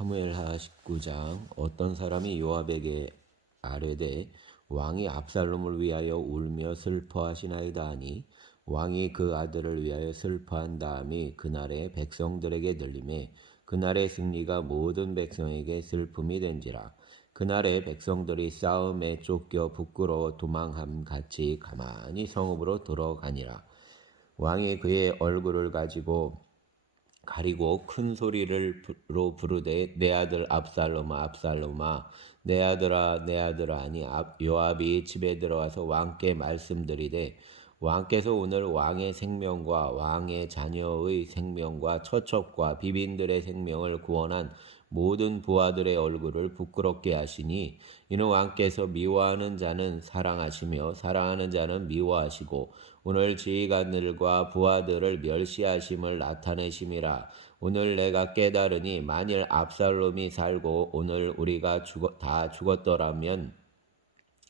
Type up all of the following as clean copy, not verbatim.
사무엘하 19장. 어떤 사람이 요압에게 아뢰되 왕이 압살롬을 위하여 울며 슬퍼하시나이다 하니 왕이 그 아들을 위하여 슬퍼한 다음이 그날의 백성들에게 들리매 그날의 승리가 모든 백성에게 슬픔이 된지라. 그날의 백성들이 싸움에 쫓겨 부끄러워 도망함 같이 가만히 성읍으로 들어가니라. 왕이 그의 얼굴을 가리고 큰 소리로 부르되 내 아들 압살롬아 압살롬아 내 아들아 내 아들아 하니 요압이 집에 들어와서 왕께 말씀드리되 왕께서 오늘 왕의 생명과 왕의 자녀의 생명과 처첩과 비빈들의 생명을 구원한 모든 부하들의 얼굴을 부끄럽게 하시니 이는 왕께서 미워하는 자는 사랑하시며 사랑하는 자는 미워하시고 오늘 지휘관들과 부하들을 멸시하심을 나타내심이라. 오늘 내가 깨달으니 만일 압살롬이 살고 오늘 우리가 다 죽었더라면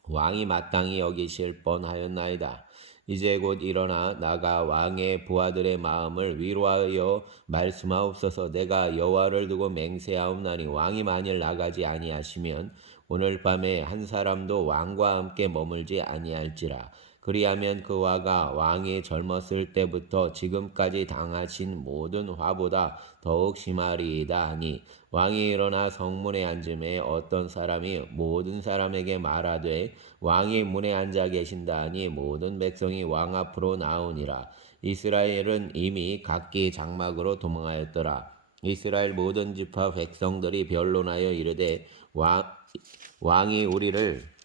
왕이 마땅히 여기실 뻔하였나이다. 이제 곧 일어나 나가 왕의 부하들의 마음을 위로하여 말씀하옵소서. 내가 여호와를 두고 맹세하옵나니 왕이 만일 나가지 아니하시면 오늘 밤에 한 사람도 왕과 함께 머물지 아니할지라. 그리하면 그와가 왕이 젊었을 때부터 지금까지 당하신 모든 화보다 더욱 심하리이다 하니 왕이 일어나 성문에 앉음에 어떤 사람이 모든 사람에게 말하되 왕이 문에 앉아 계신다 하니 모든 백성이 왕 앞으로 나오니라. 이스라엘은 이미 각기 장막으로 도망하였더라. 이스라엘 모든 지파 백성들이 변론하여 이르되 왕이 우리를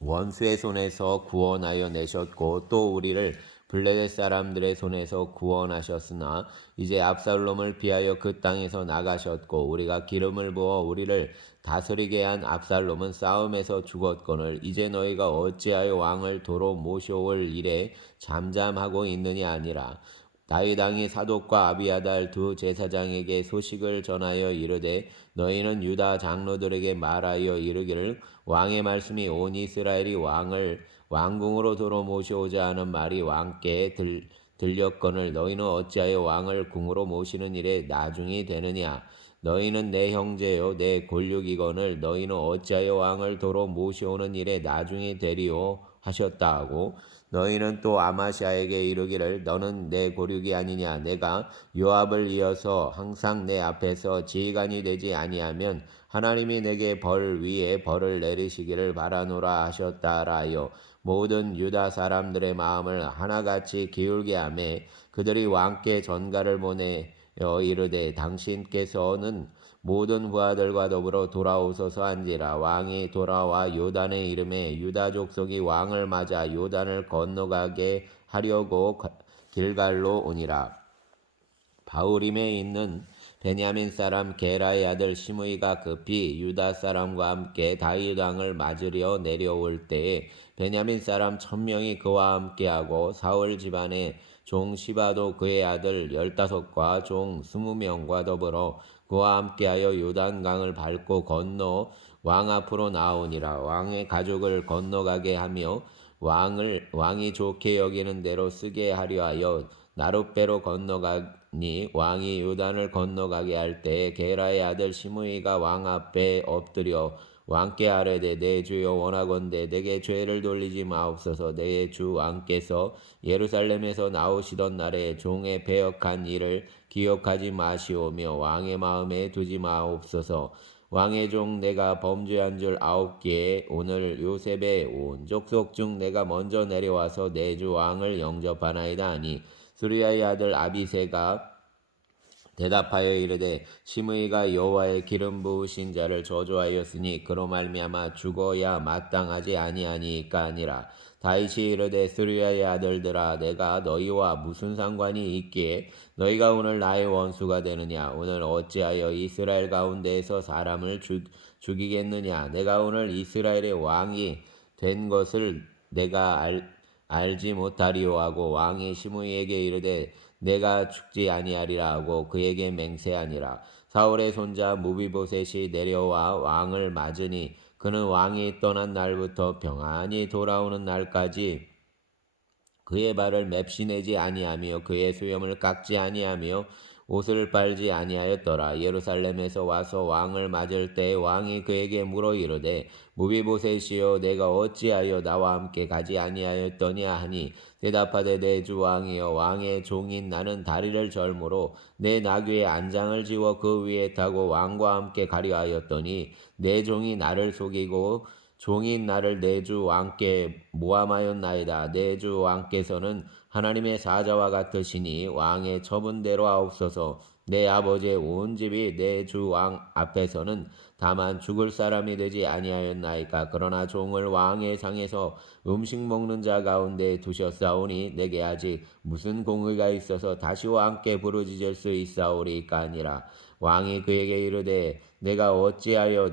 원수의 손에서 구원하여 내셨고 또 우리를 블레셋 사람들의 손에서 구원하셨으나 이제 압살롬을 피하여 그 땅에서 나가셨고 우리가 기름을 부어 우리를 다스리게 한 압살롬은 싸움에서 죽었거늘 이제 너희가 어찌하여 왕을 도로 모셔올 일에 잠잠하고 있느냐 아니라. 다윗 왕이 사독과 아비아달 두 제사장에게 소식을 전하여 이르되 너희는 유다 장로들에게 말하여 이르기를 왕의 말씀이 온 이스라엘이 왕을 왕궁으로 도로 모셔오자 하는 말이 왕께 들렸거늘 너희는 어찌하여 왕을 궁으로 모시는 일에 나중이 되느냐. 너희는 내 형제요 내 골육이거늘 너희는 어찌하여 왕을 도로 모셔오는 일에 나중이 되리오 하셨다 하고 너희는 또 아마시아에게 이르기를 너는 내 고륙이 아니냐. 내가 요압을 이어서 항상 내 앞에서 지휘관이 되지 아니하면 하나님이 내게 벌 위에 벌을 내리시기를 바라노라 하셨다라 하여 모든 유다 사람들의 마음을 하나같이 기울게 하매 그들이 왕께 전가를 보내어 이르되 당신께서는 모든 부하들과 더불어 돌아오소서 한지라. 왕이 돌아와 요단에 이름에 유다 족속이 왕을 맞아 요단을 건너가게 하려고 길갈로 오니라. 바후림에 있는 베냐민 사람 게라의 아들 시므이가 급히 유다 사람과 함께 다윗 왕을 맞으려 내려올 때에 베냐민 사람 1000명이 그와 함께하고 사울 집안의 종 시바도 그의 아들 15과 종 20명과 더불어 그와 함께하여 요단강을 밟고 건너 왕 앞으로 나오니라. 왕의 가족을 건너가게 하며 왕이 좋게 여기는 대로 쓰게 하려 하여 나룻배로 건너가니 왕이 요단을 건너가게 할 때 게라의 아들 시므이가 왕 앞에 엎드려 왕께 아뢰되 내 주여 원하건대 내게 죄를 돌리지 마옵소서. 내 주 왕께서 예루살렘에서 나오시던 날에 종의 배역한 일을 기억하지 마시오며 왕의 마음에 두지 마옵소서. 왕의 종 내가 범죄한 줄 아옵기에 오늘 요셉의 온 족속 중 내가 먼저 내려와서 내 주 왕을 영접하나이다 하니 수리아의 아들 아비새가 대답하여 이르되 시므이가 여호와의 기름 부으신 자를 저주하였으니 그로 말미암아 죽어야 마땅하지 아니하니까 아니라. 다윗이 이르되 스루야의 아들들아 내가 너희와 무슨 상관이 있기에 너희가 오늘 나의 원수가 되느냐. 오늘 어찌하여 이스라엘 가운데에서 사람을 죽이겠느냐. 내가 오늘 이스라엘의 왕이 된 것을 내가 알지 못하리오 하고 왕이 시므이에게 이르되 내가 죽지 아니하리라 하고 그에게 맹세하니라. 사울의 손자 무비보셋이 내려와 왕을 맞으니 그는 왕이 떠난 날부터 평안히 돌아오는 날까지 그의 발을 맵시내지 아니하며 그의 수염을 깎지 아니하며 옷을 빨지 아니하였더라. 예루살렘에서 와서 왕을 맞을 때 왕이 그에게 물어 이르되 무비보셋이여 내가 어찌하여 나와 함께 가지 아니하였더냐 하니 대답하되 내 주 왕이여 왕의 종인 나는 다리를 절므로 내 나귀의 안장을 지워 그 위에 타고 왕과 함께 가려 하였더니 내 종이 나를 속이고 종인 나를 내 주 왕께 모함하였나이다. 내 주 왕께서는 하나님의 사자와 같으시니 왕의 처분대로 하옵소서. 내 아버지의 온 집이 내 주 왕 앞에서는 다만 죽을 사람이 되지 아니하였나이까. 그러나 종을 왕의 상에서 음식 먹는 자 가운데 두셨사오니 내게 아직 무슨 공의가 있어서 다시 왕께 부르짖을 수 있사오리까 아니라. 왕이 그에게 이르되 내가 어찌하여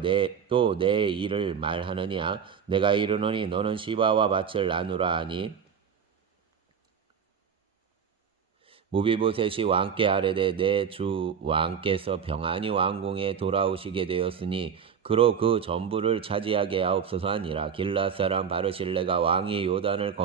또 내 일을 말하느냐. 내가 이르노니 너는 시바와 밭을 나누라 하니 무비보셋이 왕께 아뢰되 내 주 왕께서 평안히 왕궁에 돌아오시게 되었으니 그로 그 전부를 차지하게 하옵소서 하니라. 길앗 사람 바르실레가 왕이 요단을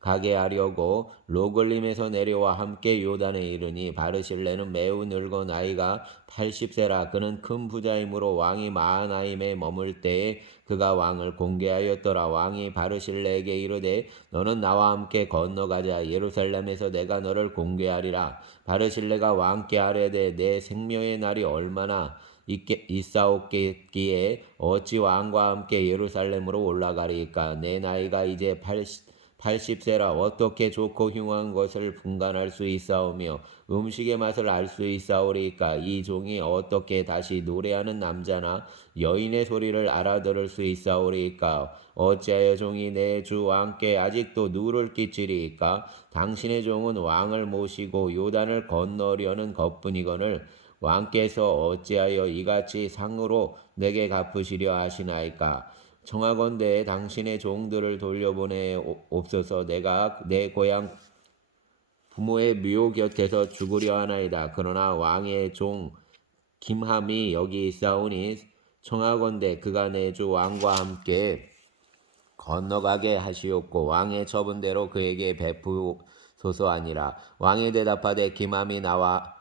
가게 하려고 로글림에서 내려와 함께 요단에 이르니 바르실레는 매우 늙어 나이가 80세라. 그는 큰 부자이므로 왕이 마하나임에 머물 때에 그가 왕을 공개하였더라. 왕이 바르실레에게 이르되 너는 나와 함께 건너가자. 예루살렘에서 내가 너를 공개하리라. 바르실레가 왕께 아뢰되 내 생명의 날이 얼마나 있사옵겠기에 어찌 왕과 함께 예루살렘으로 올라가리까. 내 나이가 이제 80세라. 어떻게 좋고 흉한 것을 분간할 수 있사오며 음식의 맛을 알 수 있사오리까. 이 종이 어떻게 다시 노래하는 남자나 여인의 소리를 알아들을 수 있사오리까. 어찌하여 종이 내 주 왕께 아직도 누를 끼치리까. 당신의 종은 왕을 모시고 요단을 건너려는 것뿐이거늘 왕께서 어찌하여 이같이 상으로 내게 갚으시려 하시나이까. 청하건대 당신의 종들을 돌려보내 옵소서. 내가 내 고향 부모의 묘 곁에서 죽으려 하나이다. 그러나 왕의 종 김함이 여기 있사오니 청하건대 그가 내 주 왕과 함께 건너가게 하시옵고 왕의 처분대로 그에게 베푸소서 아니라. 왕이 대답하되 김함이 나와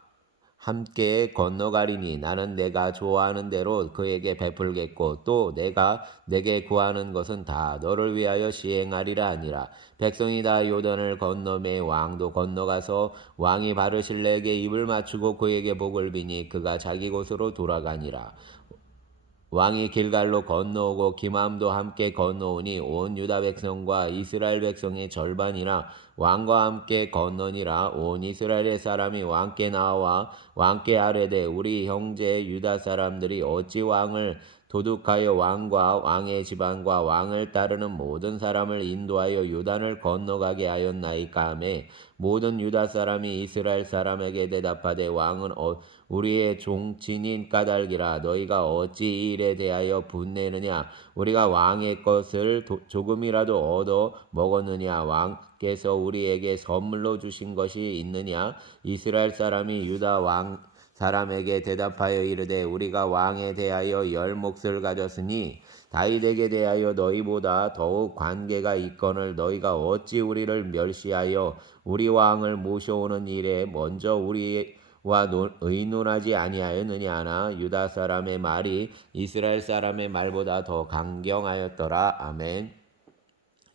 함께 건너가리니 나는 내가 좋아하는 대로 그에게 베풀겠고 또 내가 내게 구하는 것은 다 너를 위하여 시행하리라 하니라. 백성이 다 요단을 건너매 왕도 건너가서 왕이 바르실레에게 입을 맞추고 그에게 복을 비니 그가 자기 곳으로 돌아가니라. 왕이 길갈로 건너오고 김함도 함께 건너오니 온 유다 백성과 이스라엘 백성의 절반이나 왕과 함께 건너니라. 온 이스라엘의 사람이 왕께 나와 왕께 아뢰되 우리 형제 유다 사람들이 어찌 왕을 도둑하여 왕과 왕의 집안과 왕을 따르는 모든 사람을 인도하여 요단을 건너가게 하였나이까 하매 모든 유다 사람이 이스라엘 사람에게 대답하되 왕은 우리의 종친인 까닭이라. 너희가 어찌 이 일에 대하여 분내느냐. 우리가 왕의 것을 조금이라도 얻어 먹었느냐. 왕께서 우리에게 선물로 주신 것이 있느냐. 이스라엘 사람이 유다 왕 사람에게 대답하여 이르되 우리가 왕에 대하여 10몫을 가졌으니 다윗에게 대하여 너희보다 더욱 관계가 있거늘 너희가 어찌 우리를 멸시하여 우리 왕을 모셔오는 일에 먼저 우리와 의논하지 아니하였느냐 하나. 유다 사람의 말이 이스라엘 사람의 말보다 더 강경하였더라. 아멘.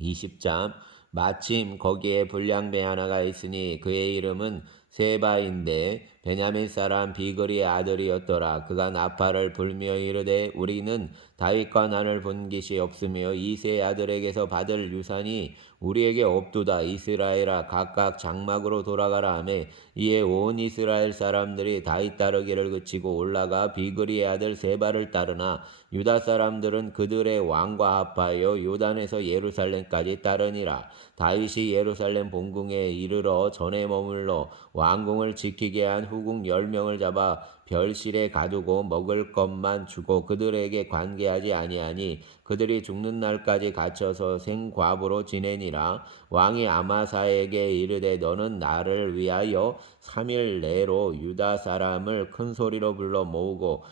20장. 마침 거기에 불량배 하나가 있으니 그의 이름은 세바인데 베냐민 사람 비그리의 아들이었더라. 그가 나팔을 불며 이르되 우리는 다윗과 나를 본 것이 없으며 이 세 아들에게서 받을 유산이 우리에게 없도다. 이스라엘아 각각 장막으로 돌아가라 하매 이에 온 이스라엘 사람들이 다윗 따르기를 그치고 올라가 비그리의 아들 세바를 따르나 유다 사람들은 그들의 왕과 합하여 요단에서 예루살렘까지 따르니라. 다윗이 예루살렘 본궁에 이르러 전에 머물러 왕궁을 지키게 한 후궁 10명을 잡아 별실에 가두고 먹을 것만 주고 그들에게 관계하지 아니하니 그들이 죽는 날까지 갇혀서 생과부로 지내니라. 왕이 아마사에게 이르되 너는 나를 위하여 3일 내로 유다 사람을 큰 소리로 불러 모으고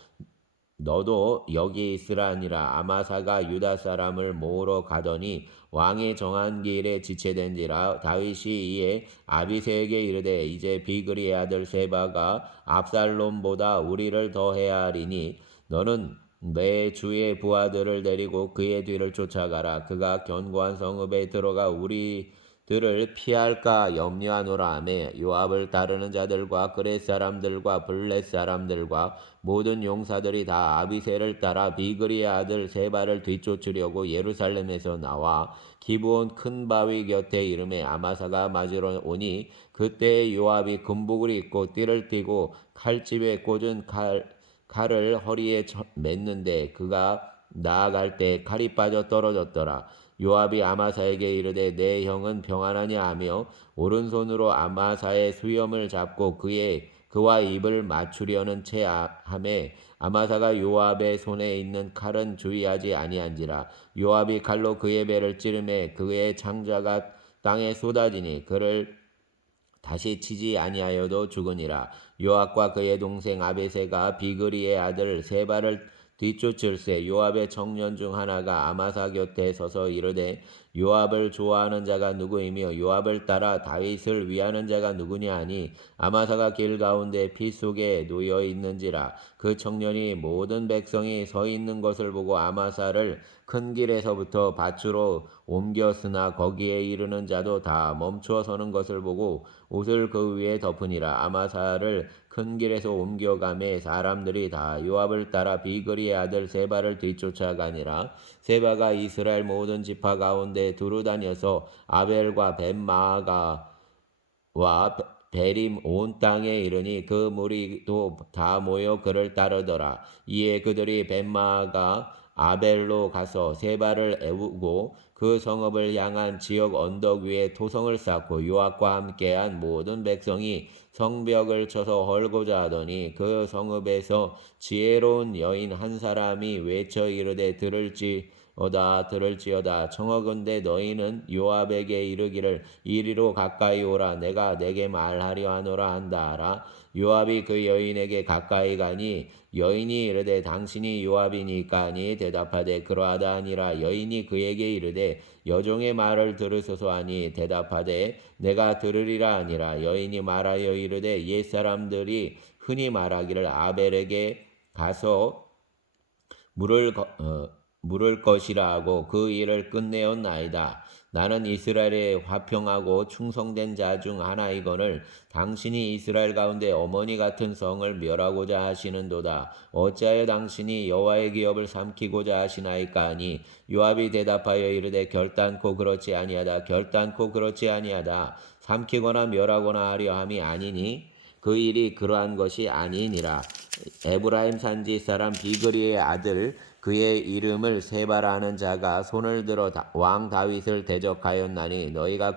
너도 여기 있으라니라. 아마사가 유다 사람을 모으러 가더니 왕이 정한 길에 지체된지라. 다윗이 이에 아비새에게 이르되 이제 비그리의 아들 세바가 압살롬보다 우리를 더해야 하리니 너는 내 주의 부하들을 데리고 그의 뒤를 쫓아가라. 그가 견고한 성읍에 들어가 우리들을 피할까 염려하노라 하며 요압을 따르는 자들과 그렛 사람들과 블렛 사람들과 모든 용사들이 다 아비새를 따라 비그리의 아들 세바를 뒤쫓으려고 예루살렘에서 나와 기브온 큰 바위 곁에 이름에 아마사가 맞으러 오니 그때 요압이 군복을 입고 띠를 띠고 칼집에 꽂은 칼을 허리에 맸는데 그가 나아갈 때 칼이 빠져 떨어졌더라. 요압이 아마사에게 이르되 내 형은 평안하냐 하며 오른손으로 아마사의 수염을 잡고 그와 입을 맞추려는 채 하매 아마사가 요압의 손에 있는 칼은 주의하지 아니한지라. 요압이 칼로 그의 배를 찌르매 그의 창자가 땅에 쏟아지니 그를 다시 치지 아니하여도 죽으니라. 요압과 그의 동생 아베세가 비그리의 아들 세바를 뒤쫓을새 요압의 청년 중 하나가 아마사 곁에 서서 이르되 요압을 좋아하는 자가 누구이며 요압을 따라 다윗을 위하는 자가 누구냐 하니 아마사가 길 가운데 피 속에 놓여 있는지라. 그 청년이 모든 백성이 서 있는 것을 보고 아마사를 큰 길에서부터 밭으로 옮겼으나 거기에 이르는 자도 다 멈추어 서는 것을 보고 옷을 그 위에 덮으니라. 아마사를 큰 길에서 옮겨가매 사람들이 다 요압을 따라 비그리의 아들 세바를 뒤쫓아가니라. 세바가 이스라엘 모든 지파 가운데 두루 다녀서 아벨과 벳마아가와 베림 온 땅에 이르니 그 무리도 다 모여 그를 따르더라. 이에 그들이 벳마아가 아벨로 가서 세바를 애우고 그 성읍을 향한 지역 언덕 위에 토성을 쌓고 요압과 함께한 모든 백성이 성벽을 쳐서 헐고자 하더니 그 성읍에서 지혜로운 여인 한 사람이 외쳐 이르되 들을지어다 청하건대 너희는 요압에게 이르기를 이리로 가까이 오라 내가 내게 말하려 하노라 한다 하라. 요압이 그 여인에게 가까이 가니 여인이 이르되 당신이 요압이니까 하니 대답하되 그러하다 하니라. 여인이 그에게 이르되 여종의 말을 들으소서 하니 대답하되 내가 들으리라 하니라. 여인이 말하여 이르되 옛사람들이 흔히 말하기를 아벨에게 가서 물을 것이라 하고 그 일을 끝내었나이다. 나는 이스라엘에 화평하고 충성된 자 중 하나이거늘 당신이 이스라엘 가운데 어머니 같은 성을 멸하고자 하시는도다. 어찌하여 당신이 여호와의 기업을 삼키고자 하시나이까 하니 요압이 대답하여 이르되 결단코 그렇지 아니하다. 삼키거나 멸하거나 하려 함이 아니니 그 일이 그러한 것이 아니니라. 에브라임 산지 사람 비그리의 아들 그의 이름을 세바라 하는 자가 손을 들어 왕 다윗을 대적하였나니 너희가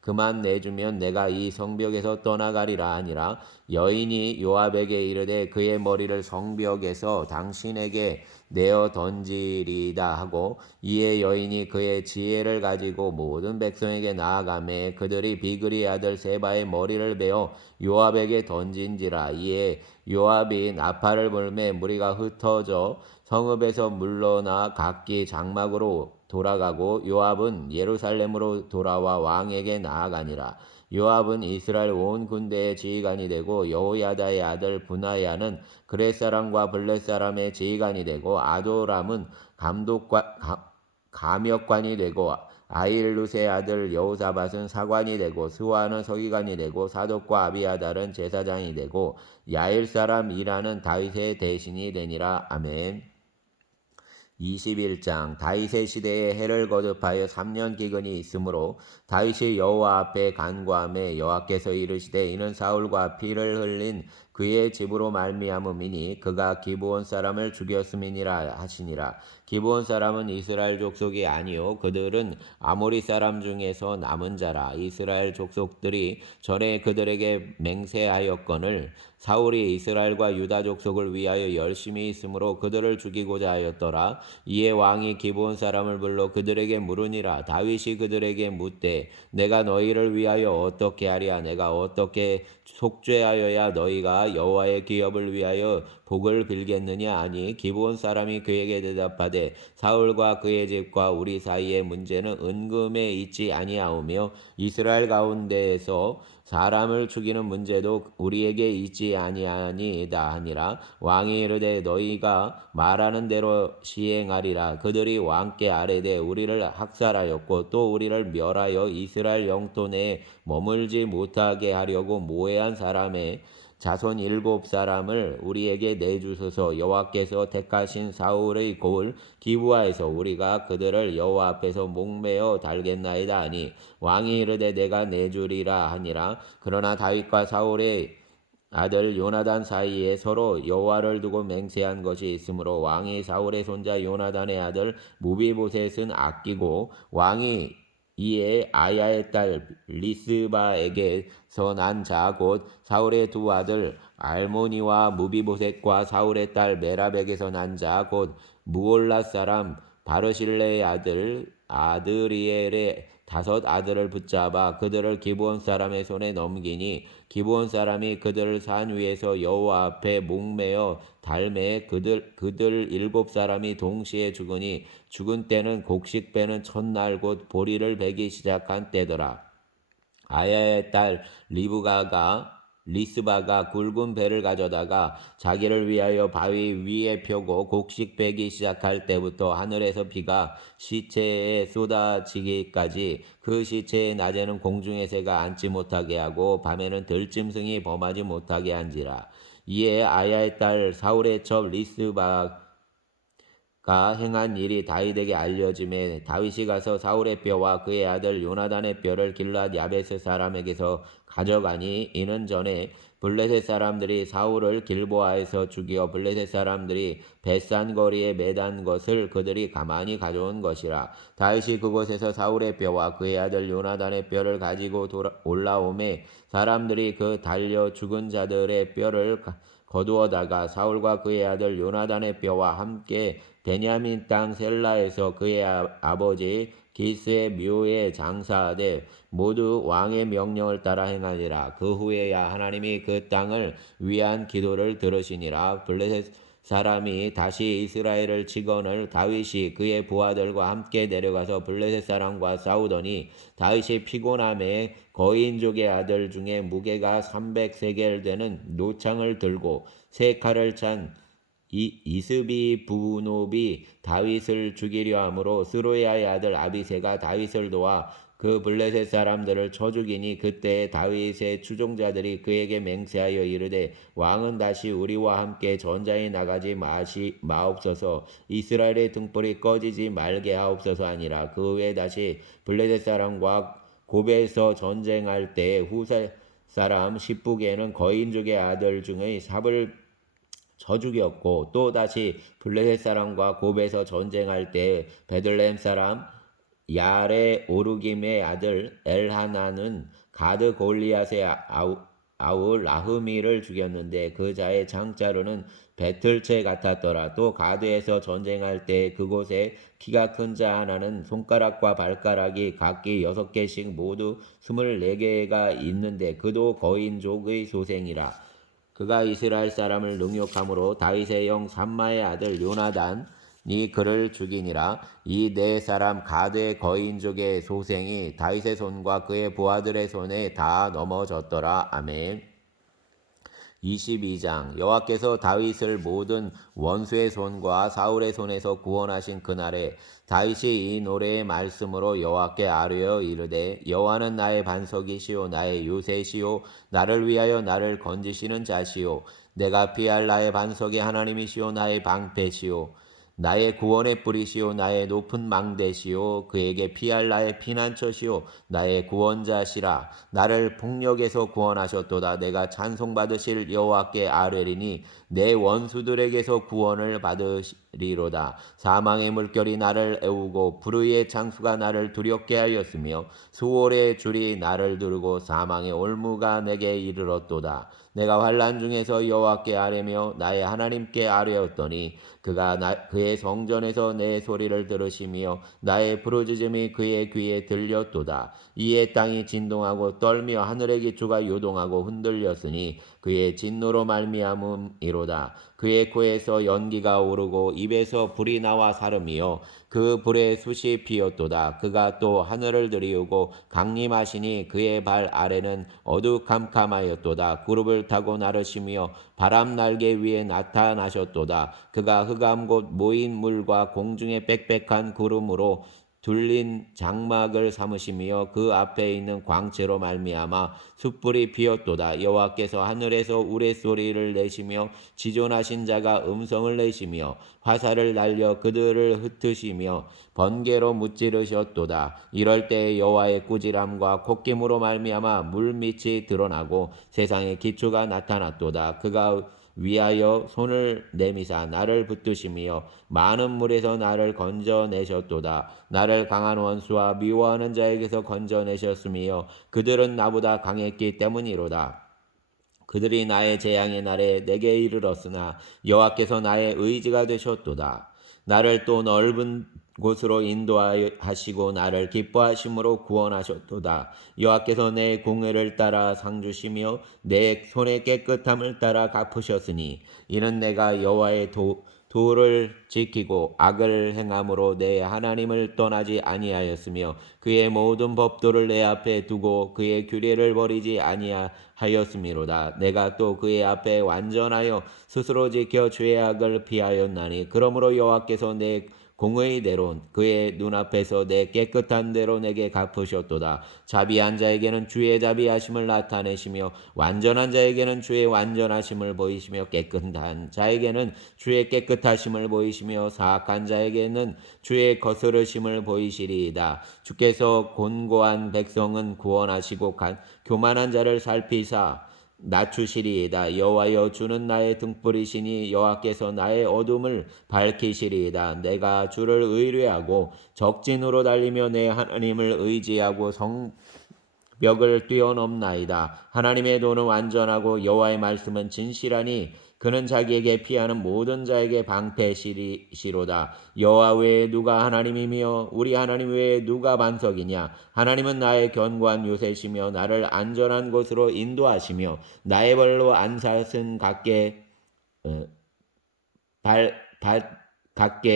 그만 내주면 내가 이 성벽에서 떠나가리라 하니라. 여인이 요압에게 이르되 그의 머리를 성벽에서 당신에게 내어 던지리다 하고 이에 여인이 그의 지혜를 가지고 모든 백성에게 나아가매 그들이 비그리의 아들 세바의 머리를 베어 요압에게 던진지라. 이에 요압이 나팔을 불매 무리가 흩어져 성읍에서 물러나 각기 장막으로 돌아가고 요압은 예루살렘으로 돌아와 왕에게 나아가니라. 요압은 이스라엘 온 군대의 지휘관이 되고 여호야다의 아들 분하야는 그렛 사람과 블렛 사람의 지휘관이 되고 아도람은 감역관이 되고 아힐룻의 아들 여호사밧은 사관이 되고 스와는 서기관이 되고 사독과 아비아달은 제사장이 되고 야일 사람 이라는 다윗의 대신이 되니라. 아멘. 21장 다윗의 시대에 해를 거듭하여 3년 기근이 있으므로 다윗이 여호와 앞에 간구하매 여호와께서 이르시되 이는 사울과 피를 흘린 그의 집으로 말미암음이니 그가 기브온 사람을 죽였음이니라 하시니라. 기브온 사람은 이스라엘 족속이 아니요 그들은 아모리 사람 중에서 남은 자라. 이스라엘 족속들이 전에 그들에게 맹세하였거늘 사울이 이스라엘과 유다 족속을 위하여 열심히 있으므로 그들을 죽이고자 하였더라. 이에 왕이 기브온 사람을 불러 그들에게 물으니라. 다윗이 그들에게 묻되 내가 너희를 위하여 어떻게 하랴? 내가 어떻게 속죄하여야 너희가 내가 여호와의 기업을 위하여 복을 빌겠느냐 하니 기브온 사람이 그에게 대답하되 사울과 그의 집과 우리 사이의 문제는 은금에 있지 아니하오며 이스라엘 가운데에서 사람을 죽이는 문제도 우리에게 있지 아니하니이다 하니라. 왕이 이르되 너희가 말하는 대로 시행하리라. 그들이 왕께 아뢰되 우리를 학살하였고 또 우리를 멸하여 이스라엘 영토 내에 머물지 못하게 하려고 모해한 사람의 자손 7사람을 우리에게 내주소서. 여호와께서 택하신 사울의 고을 기브아에서 우리가 그들을 여호와 앞에서 목매어 달겠나이다 하니 왕이 이르되 내가 내주리라 하니라. 그러나 다윗과 사울의 아들 요나단 사이에 서로 여호와를 두고 맹세한 것이 있으므로 왕이 사울의 손자 요나단의 아들 무비보셋은 아끼고 왕이 이에 아야의 딸 리스바에게서 난 자 곧 사울의 두 아들 알모니와 무비보셋과 사울의 딸 메랍에게서 난 자 곧 무올라 사람 바르실레의 아들 아드리엘의 5 아들을 붙잡아 그들을 기브온 사람의 손에 넘기니 기브온 사람이 그들을 산 위에서 여호와 앞에 목매어 달매 그들 7사람이 동시에 죽으니 죽은 때는 곡식 베는 첫날 곧 보리를 베기 시작한 때더라. 아야의 딸 리스바가 굵은 배를 가져다가 자기를 위하여 바위 위에 펴고 곡식 베기 시작할 때부터 하늘에서 비가 시체에 쏟아지기까지 그 시체의 낮에는 공중의 새가 앉지 못하게 하고 밤에는 들짐승이 범하지 못하게 한지라. 이에 아야의 딸 사울의 첩 리스바가 행한 일이 다윗에게 알려짐에 다윗이 가서 사울의 뼈와 그의 아들 요나단의 뼈를 길앗 야베스 사람에게서 가져가니 이는 전에 블레셋 사람들이 사울을 길보아에서 죽여 블레셋 사람들이 벳산 거리에 매단 것을 그들이 가만히 가져온 것이라. 다윗이 그곳에서 사울의 뼈와 그의 아들 요나단의 뼈를 가지고 올라오매 사람들이 그 달려 죽은 자들의 뼈를 거두어다가 사울과 그의 아들 요나단의 뼈와 함께 베냐민 땅 셀라에서 그의 아버지 기스의 묘에 장사하되 모두 왕의 명령을 따라 행하니라. 그 후에야 하나님이 그 땅을 위한 기도를 들으시니라. 블레셋 사람이 다시 이스라엘을 치거늘 다윗이 그의 부하들과 함께 내려가서 블레셋 사람과 싸우더니 다윗이 피곤함에 거인족의 아들 중에 무게가 300세겔 되는 노창을 들고 세 칼을 찬 이스비 부노비 다윗을 죽이려 하므로 스루야의 아들 아비새가 다윗을 도와 그 블레셋 사람들을 쳐 죽이니 그때 다윗의 추종자들이 그에게 맹세하여 이르되 왕은 다시 우리와 함께 전장에 나가지 마옵소서. 이스라엘의 등불이 꺼지지 말게 하옵소서 하니라. 그 후에 다시 블레셋 사람과 고베에서 전쟁할 때 후세 사람 십부게는 거인족의 아들 중의 삽을 쳐 죽였고 또 다시 블레셋 사람과 고베에서 전쟁할 때 베들레헴 사람 야레 오르김의 아들 엘하나는 가드 골리앗의 아우 라흐미를 죽였는데 그 자의 창자루는 배틀채 같았더라. 또 가드에서 전쟁할 때 그곳에 키가 큰 자 하나는 손가락과 발가락이 각기 6개씩 모두 24개가 있는데 그도 거인족의 소생이라. 그가 이스라엘 사람을 능욕함으로 다윗의 형 삼마의 아들 요나단이 그를 죽이니라. 이 4사람 가드의 거인족의 소생이 다윗의 손과 그의 부하들의 손에 다 넘어졌더라. 아멘. 22장 여호와께서 다윗을 모든 원수의 손과 사울의 손에서 구원하신 그날에 다윗이 이 노래의 말씀으로 여호와께 아뢰어 이르되 여호와는 나의 반석이시오 나의 요새시오 나를 위하여 나를 건지시는 자시오 내가 피할 나의 반석의 하나님이시오 나의 방패시오 나의 구원의 뿌리시오 나의 높은 망대시오 그에게 피할 나의 피난처시오 나의 구원자시라. 나를 폭력에서 구원하셨도다. 내가 찬송받으실 여호와께 아뢰리니 내 원수들에게서 구원을 받으리로다. 사망의 물결이 나를 애우고 불의의 창수가 나를 두렵게 하였으며 수월의 줄이 나를 두르고 사망의 올무가 내게 이르렀도다. 내가 환난 중에서 여호와께 아뢰며 나의 하나님께 아뢰었더니 그가 그의 성전에서 내 소리를 들으시며 나의 부르짖음이 그의 귀에 들렸도다. 이에 땅이 진동하고 떨며 하늘의 기초가 요동하고 흔들렸으니 그의 진노로 말미암음이로다. 그의 코에서 연기가 오르고 입에서 불이 나와 사름이요 그 불에 숯이 피었도다. 그가 또 하늘을 들이우고 강림하시니 그의 발 아래는 어두캄캄하였도다. 구름을 타고 나르시며 바람 날개 위에 나타나셨도다. 그가 흑암 곧 모인 물과 공중의 빽빽한 구름으로 둘린 장막을 삼으시며 그 앞에 있는 광채로 말미암아 숯불이 피었도다. 여호와께서 하늘에서 우레소리를 내시며 지존하신 자가 음성을 내시며 화살을 날려 그들을 흩으시며 번개로 무찌르셨도다. 이럴 때 여호와의 꾸지람과 콧김으로 말미암아 물밑이 드러나고 세상의 기초가 나타났도다. 그가 위하여 손을 내미사 나를 붙드시며 많은 물에서 나를 건져내셨도다. 나를 강한 원수와 미워하는 자에게서 건져내셨으며 그들은 나보다 강했기 때문이로다. 그들이 나의 재앙의 날에 내게 이르렀으나 여호와께서 나의 의지가 되셨도다. 나를 또 넓은 곳으로 인도하시고 나를 기뻐하심으로 구원하셨도다. 여호와께서 내 공회를 따라 상 주시며 내 손의 깨끗함을 따라 갚으셨으니 이는 내가 여호와의 도를 지키고 악을 행함으로 내 하나님을 떠나지 아니하였으며 그의 모든 법도를 내 앞에 두고 그의 규례를 버리지 아니하였음이로다. 내가 또 그의 앞에 완전하여 스스로 지켜 죄악을 피하였나니 그러므로 여호와께서 내 공의대로 그의 눈앞에서 내 깨끗한 대로 내게 갚으셨도다. 자비한 자에게는 주의 자비하심을 나타내시며 완전한 자에게는 주의 완전하심을 보이시며 깨끗한 자에게는 주의 깨끗하심을 보이시며 사악한 자에게는 주의 거스르심을 보이시리이다. 주께서 곤고한 백성은 구원하시고 교만한 자를 살피사 낮추시리이다. 여호와여 주는 나의 등불이시니 여호와께서 나의 어둠을 밝히시리이다. 내가 주를 의뢰하고 적진으로 달리며 내 하나님을 의지하고 성벽을 뛰어넘나이다. 하나님의 도는 완전하고 여호와의 말씀은 진실하니 그는 자기에게 피하는 모든 자에게 방패시로다. 여호와 외에 누가 하나님이며 우리 하나님 외에 누가 반석이냐. 하나님은 나의 견고한 요새시며 나를 안전한 곳으로 인도하시며 나의 발로 안삿은 갖게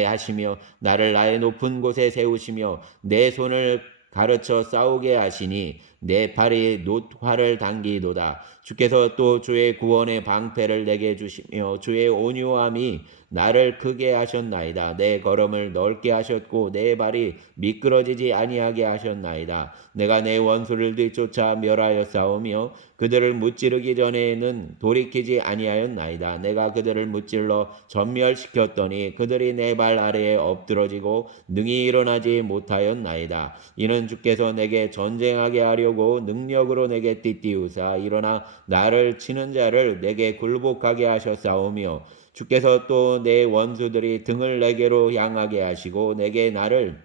하시며 나를 나의 높은 곳에 세우시며 내 손을 가르쳐 싸우게 하시니 내 팔이 놋활을 당기도다. 주께서 또 주의 구원의 방패를 내게 주시며 주의 온유함이 나를 크게 하셨나이다. 내 걸음을 넓게 하셨고 내 발이 미끄러지지 아니하게 하셨나이다. 내가 내 원수를 뒤쫓아 멸하여 싸우며 그들을 무찌르기 전에는 돌이키지 아니하였나이다. 내가 그들을 무찔러 전멸시켰더니 그들이 내 발 아래에 엎드러지고 능히 일어나지 못하였나이다. 이는 주께서 내게 전쟁하게 하려고 능력으로 내게 띠띠우사 일어나 나를 치는 자를 내게 굴복하게 하셨사오며 주께서 또 내 원수들이 등을 내게로 향하게 하시고 내게 나를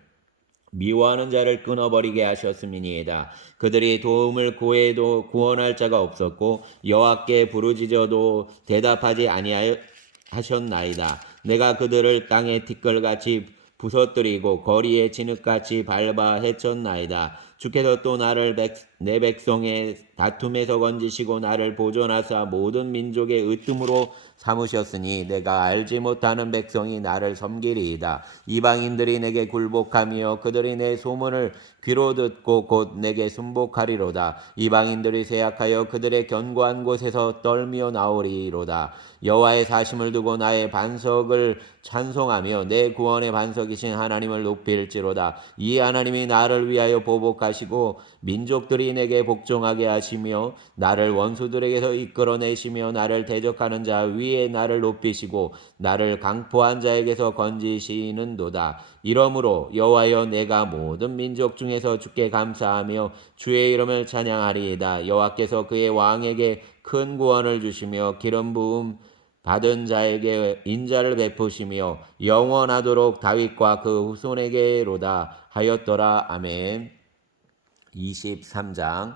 미워하는 자를 끊어버리게 하셨음이니이다. 그들이 도움을 구해도 구원할 자가 없었고 여호와께 부르짖어도 대답하지 아니하셨나이다. 내가 그들을 땅의 티끌같이 부서뜨리고 거리에 진흙같이 밟아 헤쳤나이다. 주께서 또 나를 내 백성의 다툼에서 건지시고 나를 보존하사 모든 민족의 으뜸으로 삼으셨으니 내가 알지 못하는 백성이 나를 섬기리이다. 이방인들이 내게 굴복하며 그들이 내 소문을 귀로 듣고 곧 내게 순복하리로다. 이방인들이 세약하여 그들의 견고한 곳에서 떨며 나오리로다. 여호와의 사심을 두고 나의 반석을 찬송하며 내 구원의 반석이신 하나님을 높일지로다. 이 하나님이 나를 위하여 보복하시고 민족들이 내게 복종하게 하시며 나를 원수들에게서 이끌어내시며 나를 대적하는 자 위에 나를 높이시고 나를 강포한 자에게서 건지시는도다. 이러므로 여호와여 내가 모든 민족 중에서 주께 감사하며 주의 이름을 찬양하리이다. 여호와께서 그의 왕에게 큰 구원을 주시며 기름 부음 받은 자에게 인자를 베푸시며 영원하도록 다윗과 그 후손에게로다 하였더라. 아멘. 23장.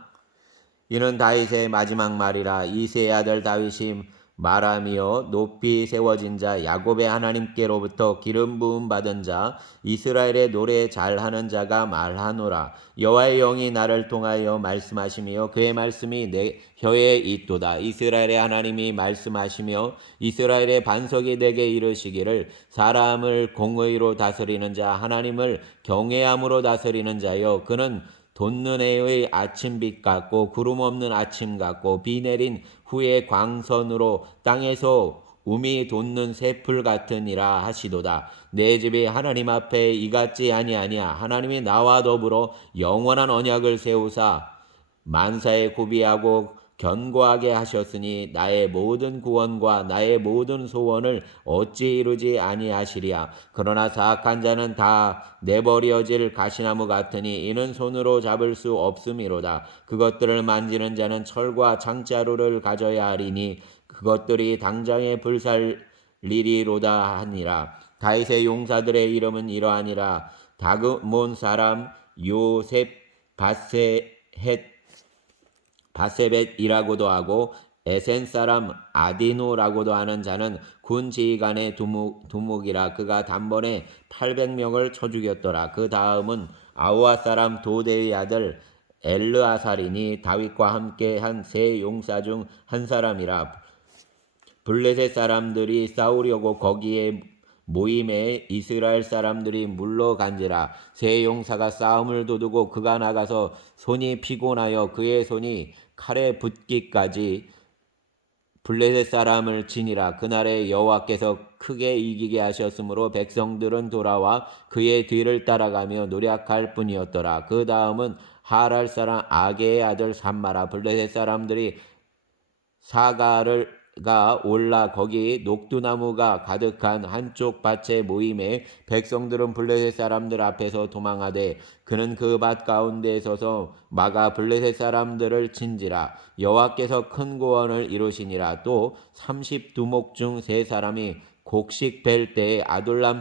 이는 다윗의 마지막 말이라. 이새의 아들 다윗이 말하며 높이 세워진 자 야곱의 하나님께로부터 기름 부음 받은 자 이스라엘의 노래 잘하는 자가 말하노라. 여호와의 영이 나를 통하여 말씀하시며 그의 말씀이 내 혀에 있도다. 이스라엘의 하나님이 말씀하시며 이스라엘의 반석이 내게 이르시기를 사람을 공의로 다스리는 자 하나님을 경외함으로 다스리는 자여 그는 돋는 해의 아침빛 같고 구름 없는 아침 같고 비 내린 후에 광선으로 땅에서 우미 돋는 새풀 같으니라 하시도다. 내 집이 하나님 앞에 이같지 아니하냐. 하나님이 나와 더불어 영원한 언약을 세우사 만사에 구비하고 견고하게 하셨으니 나의 모든 구원과 나의 모든 소원을 어찌 이루지 아니하시랴. 그러나 사악한 자는 다 내버려질 가시나무 같으니 이는 손으로 잡을 수 없음이로다. 그것들을 만지는 자는 철과 창자루를 가져야 하리니 그것들이 당장에 불살리리로다 하니라. 다윗의 용사들의 이름은 이러하니라. 다그몬 사람 요셉 바세벳이라고도 하고 에센 사람 아디노라고도 하는 자는 군 지휘관의 두목이라. 그가 단번에 800명을 쳐 죽였더라. 그 다음은 아우아 사람 도대의 아들 엘르아살이니 다윗과 함께 한 세 용사 중 한 사람이라. 블레셋 사람들이 싸우려고 거기에 모임에 이스라엘 사람들이 물러간지라. 세 용사가 싸움을 도두고 그가 나가서 손이 피곤하여 그의 손이 칼에 붙기까지 블레셋 사람을 치니라. 그날에 여호와께서 크게 이기게 하셨으므로 백성들은 돌아와 그의 뒤를 따라가며 노력할 뿐이었더라. 그 다음은 하랄 사람 아게의 아들 삼마라. 블레셋 사람들이 사가가 올라 거기 녹두나무가 가득한 한쪽 밭에 모임에 백성들은 블레셋 사람들 앞에서 도망하되 그는 그 밭 가운데에 서서 막아 블레셋 사람들을 친지라. 여호와께서 큰 구원을 이루시니라. 또 30두목 중 세 사람이 곡식 벨 때에 아둘람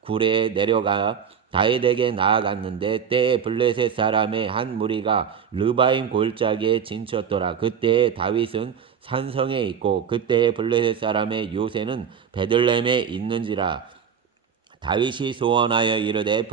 굴에 내려가 다윗에게 나아갔는데 때에 블레셋 사람의 한 무리가 르바임 골짜기에 진쳤더라. 그때에 다윗은 산성에 있고 그때에 블레셋 사람의 요새는 베들레헴에 있는지라. 다윗이 소원하여 이르되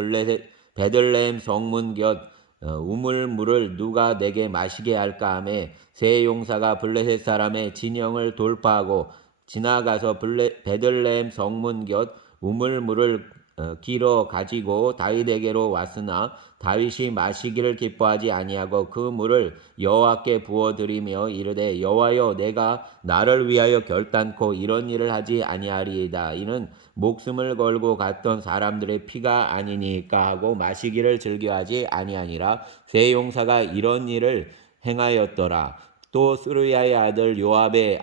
베들레헴 성문 곁 우물물을 누가 내게 마시게 할까 하매 세 용사가 블레셋 사람의 진영을 돌파하고 지나가서 베들레헴 성문 곁 우물물을 길어 가지고 다윗에게로 왔으나 다윗이 마시기를 기뻐하지 아니하고 그 물을 여호와께 부어드리며 이르되 여호와여 내가 나를 위하여 결단코 이런 일을 하지 아니하리이다. 이는 목숨을 걸고 갔던 사람들의 피가 아니니까 하고 마시기를 즐겨하지 아니하니라. 세 용사가 이런 일을 행하였더라. 또 스루야의 아들 요압의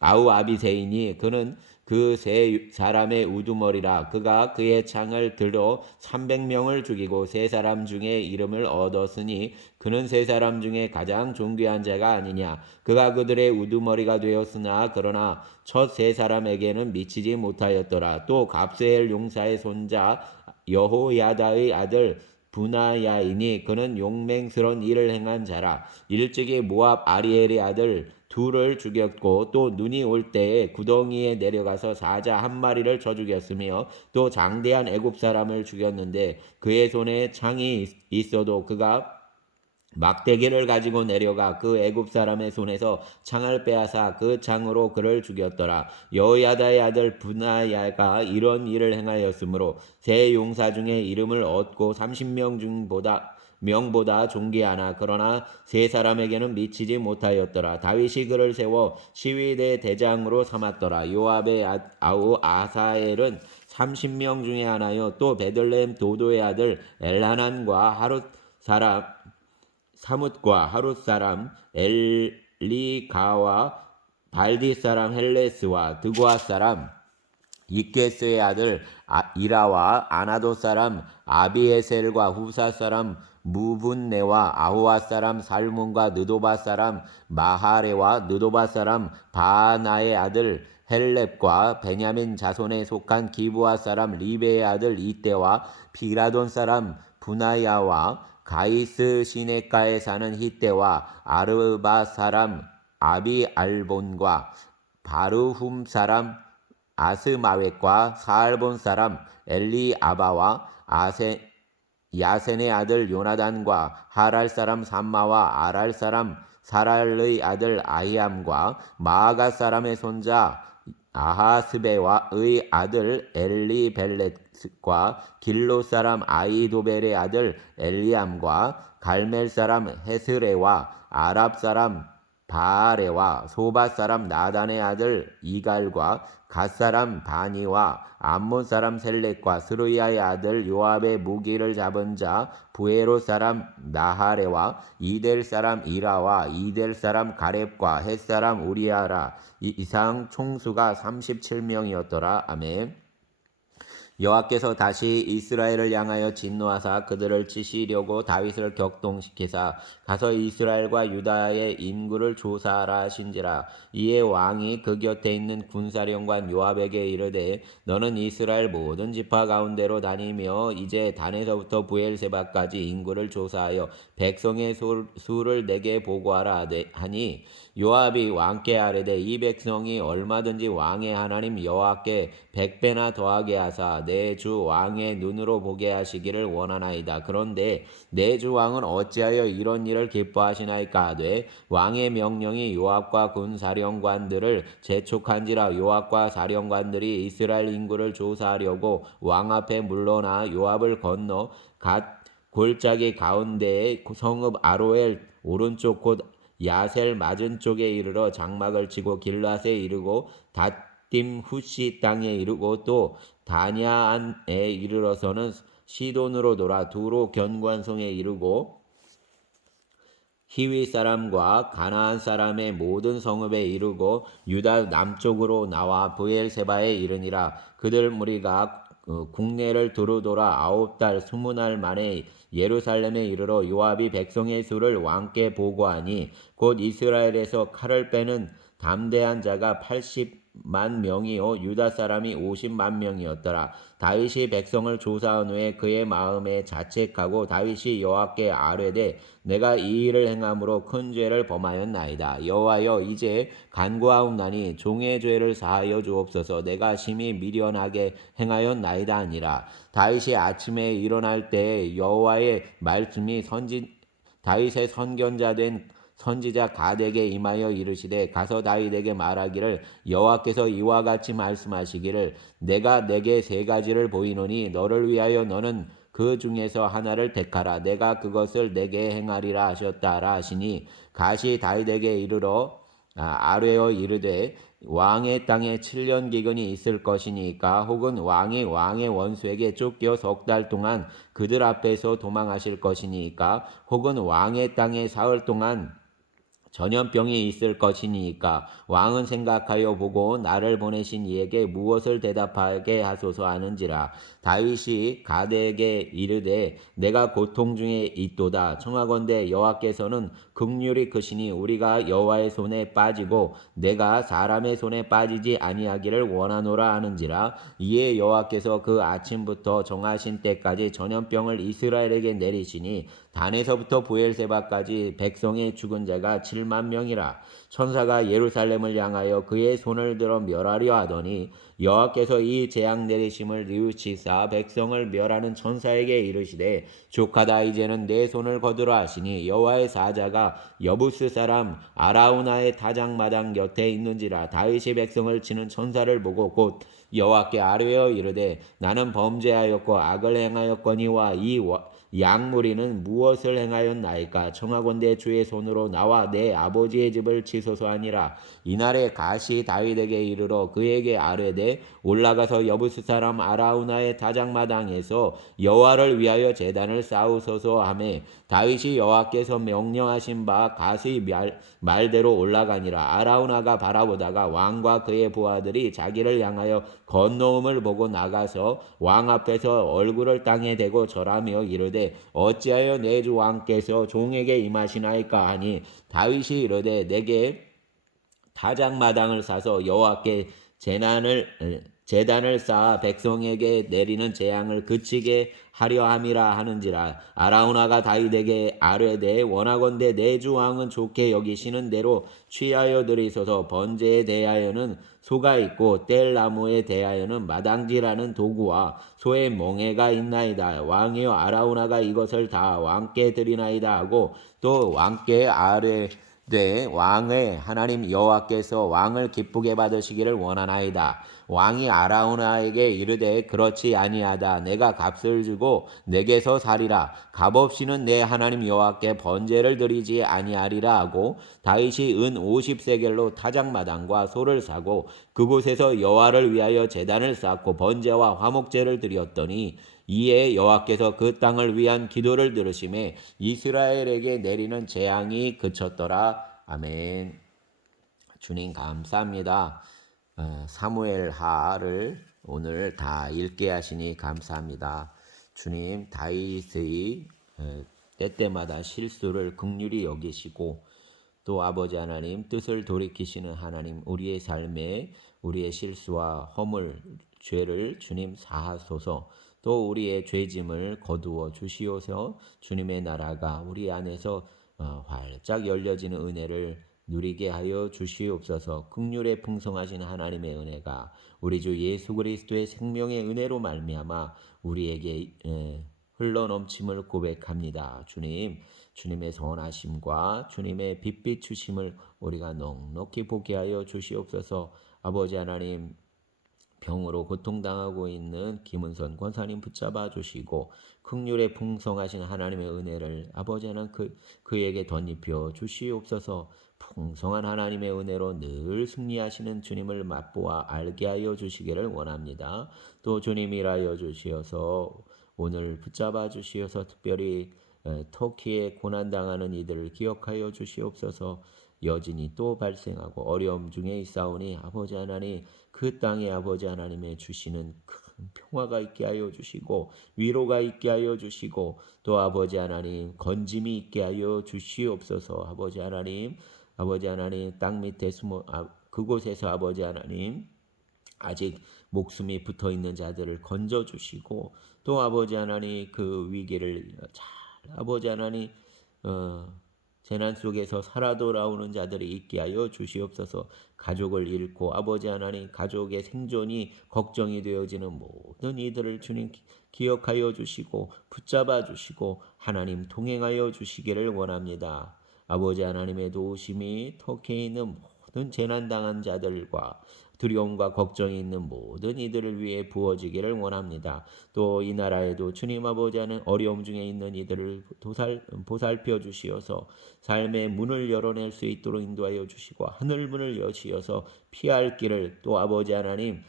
아우 아비새이니 그는 그 세 사람의 우두머리라. 그가 그의 창을 들어 300명을 죽이고 세 사람 중에 이름을 얻었으니 그는 세 사람 중에 가장 존귀한 자가 아니냐. 그가 그들의 우두머리가 되었으나 그러나 첫 세 사람에게는 미치지 못하였더라. 또 갑세엘 용사의 손자 여호야다의 아들 분하야이니 그는 용맹스러운 일을 행한 자라. 일찍이 모압 아리엘의 아들 둘을 죽였고 또 눈이 올 때에 구덩이에 내려가서 사자 한 마리를 쳐 죽였으며 또 장대한 애굽 사람을 죽였는데 그의 손에 창이 있어도 그가 막대기를 가지고 내려가 그 애굽 사람의 손에서 창을 빼앗아 그 창으로 그를 죽였더라. 여호야다의 아들 분하야가 이런 일을 행하였으므로 세 용사 중에 이름을 얻고 30명 중보다 명보다 존귀하나 그러나 세 사람에게는 미치지 못하였더라. 다윗이 그를 세워 시위대 대장으로 삼았더라. 요압의 아우 아사엘은 30명 중에 하나요. 또 베들레헴 도도의 아들 엘하난과 하룻 사람 사뭇과 하룻 사람 엘리가와 발디 사람 헬레스와 드고아 사람 이케스의 아들 이라와 아나도 사람 아비에셀과 후사 사람 무분네와 아호아 사람 살문과 느도바 사람 마하레와 느도바 사람 바하나의 아들 헬렙과 베냐민 자손에 속한 기브아 사람 리베의 아들 이때와 비라돈 사람 분하야와 가이스 시내가에 사는 히때와 아르바 사람 아비알본과 바르훔 사람 아스마웻과 사알본 사람 엘리아바와 야센의 아들 요나단과 하랄 사람 삼마와 아랄 사람 사랄의 아들 아히암과 마아가 사람의 손자 아하스베와의 아들 엘리벨렛과 길로 사람 아이도벨의 아들 엘리암과 갈멜 사람 헤스레와 아랍 사람 바아레와 소바 사람 나단의 아들 이갈과 갓 사람 바니와 암몬 사람 셀렉과 스루야의 아들 요압의 무기를 잡은 자 부에로 사람 나하레와 이델 사람 이라와 이델 사람 가렙과 헷 사람 우리아라 이상 총수가 37명이었더라. 아멘. 여호와께서 다시 이스라엘을 향하여 진노하사 그들을 치시려고 다윗을 격동시키사 가서 이스라엘과 유다의 인구를 조사하라 하신지라. 이에 왕이 그 곁에 있는 군사령관 요압에게 이르되 너는 이스라엘 모든 지파 가운데로 다니며 이제 단에서부터 부엘세바까지 인구를 조사하여 백성의 수를 내게 보고하라 하니 요압이 왕께 아뢰되 이 백성이 얼마든지 왕의 하나님 여호와께 100배나 더하게 하사 내 주 왕의 눈으로 보게 하시기를 원하나이다. 그런데 내 주 왕은 어찌하여 이런 일을 기뻐하시나이까 하되 왕의 명령이 요압과 군 사령관들을 재촉한지라. 요압과 사령관들이 이스라엘 인구를 조사하려고 왕 앞에 물러나 요압을 건너 갓 골짜기 가운데에 성읍 아로엘 오른쪽 곧 야셀 맞은 쪽에 이르러 장막을 치고 길앗에 이르고 닷딤 후시 땅에 이르고 또 다냐안에 이르러서는 시돈으로 돌아 두로 견관성에 이르고 히위 사람과 가나안 사람의 모든 성읍에 이르고 유다 남쪽으로 나와 브엘세바에 이르니라. 그들 무리가 국내를 두루 돌아 9달 20날 만에 예루살렘에 이르러 요압이 백성의 수를 왕께 보고하니 곧 이스라엘에서 칼을 빼는 담대한 자가 80만 명이요 유다 사람이 50만 명이었더라. 다윗이 백성을 조사한 후에 그의 마음에 자책하고 다윗이 여호와께 아뢰되 내가 이 일을 행함으로 큰 죄를 범하였나이다. 여호와여 이제 간구하옵나니 종의 죄를 사하여 주옵소서. 내가 심히 미련하게 행하였나이다 하니라. 다윗이 아침에 일어날 때 여호와의 말씀이 다윗의 선견자 된 선지자 가덱에 임하여 이르시되 가서 다윗에게 말하기를 여호와께서 이와 같이 말씀하시기를 내가 내게 3가지를 보이노니 너를 위하여 너는 그 중에서 하나를 택하라. 내가 그것을 내게 행하리라 하셨다라 하시니 갓이 다윗에게 이르러 아뢰어 이르되 왕의 땅에 7년 기근이 있을 것이니까 혹은 왕이 왕의 원수에게 쫓겨 3달 동안 그들 앞에서 도망하실 것이니까 혹은 왕의 땅에 사흘 동안 전염병이 있을 것이니까 왕은 생각하여 보고 나를 보내신 이에게 무엇을 대답하게 하소서 하는지라. 다윗이 가드에게 이르되 내가 고통 중에 있도다. 청하건대 여호와께서는 긍휼이 크시니 우리가 여호와의 손에 빠지고 내가 사람의 손에 빠지지 아니하기를 원하노라 하는지라. 이에 여호와께서 그 아침부터 정하신 때까지 전염병을 이스라엘에게 내리시니 단에서부터 부엘세바까지 백성의 죽은 자가 7만 명이라. 천사가 예루살렘을 향하여 그의 손을 들어 멸하려 하더니 여호와께서 이 재앙 내리심을 뉘우치사 백성을 멸하는 천사에게 이르시되 족하다 이제는 내 손을 거두라 하시니 여호와의 사자가 여부스 사람 아라우나의 타작마당 곁에 있는지라. 다윗이 백성을 치는 천사를 보고 곧 여호와께 아뢰어 이르되 나는 범죄하였고 악을 행하였거니와 이 양무리는 무엇을 행하였나이까. 청하건대 주의 손으로 나와 내 아버지의 집을 치소서 하니라. 이날에 갓이 다윗에게 이르러 그에게 아뢰되 올라가서 여부스 사람 아라우나의 타작마당에서 여호와를 위하여 제단을 쌓으소서 하매 다윗이 여호와께서 명령하신 바 갓의 말대로 올라가니라. 아라우나가 바라보다가 왕과 그의 부하들이 자기를 향하여 건너옴을 보고 나가서 왕 앞에서 얼굴을 땅에 대고 절하며 이르되 어찌하여 내 주 왕께서 종에게 임하시나이까 하니 다윗이 이르되 내게 타작마당을 사서 여호와께 제단을 쌓아 백성에게 내리는 재앙을 그치게 하려 함이라 하는지라. 아라우나가 다윗에게 아뢰되 원하건대 내 주 왕은 좋게 여기시는 대로 취하여 드리소서. 번제에 대하여는 소가 있고 뗄 나무에 대하여는 마당지라는 도구와 소의 멍에가 있나이다. 왕이여 아라우나가 이것을 다 왕께 드리나이다 하고 또 왕께 아뢰되 왕의 하나님 여호와께서 왕을 기쁘게 받으시기를 원하나이다. 왕이 아라우나에게 이르되 그렇지 아니하다. 내가 값을 주고 내게서 살이라. 값없이는 내 하나님 여호와께 번제를 드리지 아니하리라 하고 다윗이 은 50세겔로 타작마당과 소를 사고 그곳에서 여호와를 위하여 제단을 쌓고 번제와 화목제를 드렸더니 이에 여호와께서 그 땅을 위한 기도를 들으심에 이스라엘에게 내리는 재앙이 그쳤더라. 아멘. 주님 감사합니다. 사무엘하를 오늘 다 읽게 하시니 감사합니다. 주님 다윗의 때때마다 실수를 긍휼히 여기시고 또 아버지 하나님 뜻을 돌이키시는 하나님 우리의 삶에 우리의 실수와 허물 죄를 주님 사하소서. 또 우리의 죄짐을 거두어 주시어서 주님의 나라가 우리 안에서 활짝 열려지는 은혜를 누리게 하여 주시옵소서. 긍휼에 풍성하신 하나님의 은혜가 우리 주 예수 그리스도의 생명의 은혜로 말미암아 우리에게 흘러넘침을 고백합니다. 주님, 주님의 선하심과 주님의 빛 주심을 우리가 넉넉히 보게 하여 주시옵소서. 아버지 하나님, 병으로 고통당하고 있는 김은선 권사님 붙잡아 주시고 긍휼에 풍성하신 하나님의 은혜를 아버지 하나님 그에게 덧입혀 주시옵소서. 풍성한 하나님의 은혜로 늘 승리하시는 주님을 맛보아 알게 하여 주시기를 원합니다. 또 주님이라여 주시어서 오늘 붙잡아 주시어서 특별히 터키에 고난당하는 이들을 기억하여 주시옵소서. 여진이 또 발생하고 어려움 중에 있사오니 아버지 하나님 그 땅에 아버지 하나님의 주시는 큰 평화가 있게 하여 주시고 위로가 있게 하여 주시고 또 아버지 하나님 건짐이 있게 하여 주시옵소서. 아버지 하나님 땅 밑에 숨어 그곳에서 아버지 하나님 아직 목숨이 붙어 있는 자들을 건져 주시고 또 아버지 하나님 그 위기를 잘 아버지 하나님 재난 속에서 살아 돌아오는 자들이 있게 하여 주시옵소서. 가족을 잃고 아버지 하나님 가족의 생존이 걱정이 되어지는 모든 이들을 주님 기억하여 주시고 붙잡아 주시고 하나님 동행하여 주시기를 원합니다. 아버지 하나님의 도우심이 터키에 있는 모든 재난당한 자들과 두려움과 걱정이 있는 모든 이들을 위해 부어지기를 원합니다. 또 이 나라에도 주님 아버지 하는 어려움 중에 있는 이들을 보살펴 주시어서 삶의 문을 열어낼 수 있도록 인도하여 주시고 하늘 문을 여시어서 피할 길을 또 아버지 하나님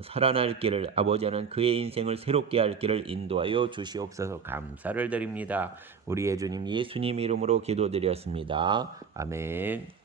살아날 길을 아버지 하나님 그의 인생을 새롭게 할 길을 인도하여 주시옵소서. 감사를 드립니다. 우리의 주님 예수님 이름으로 기도드렸습니다. 아멘.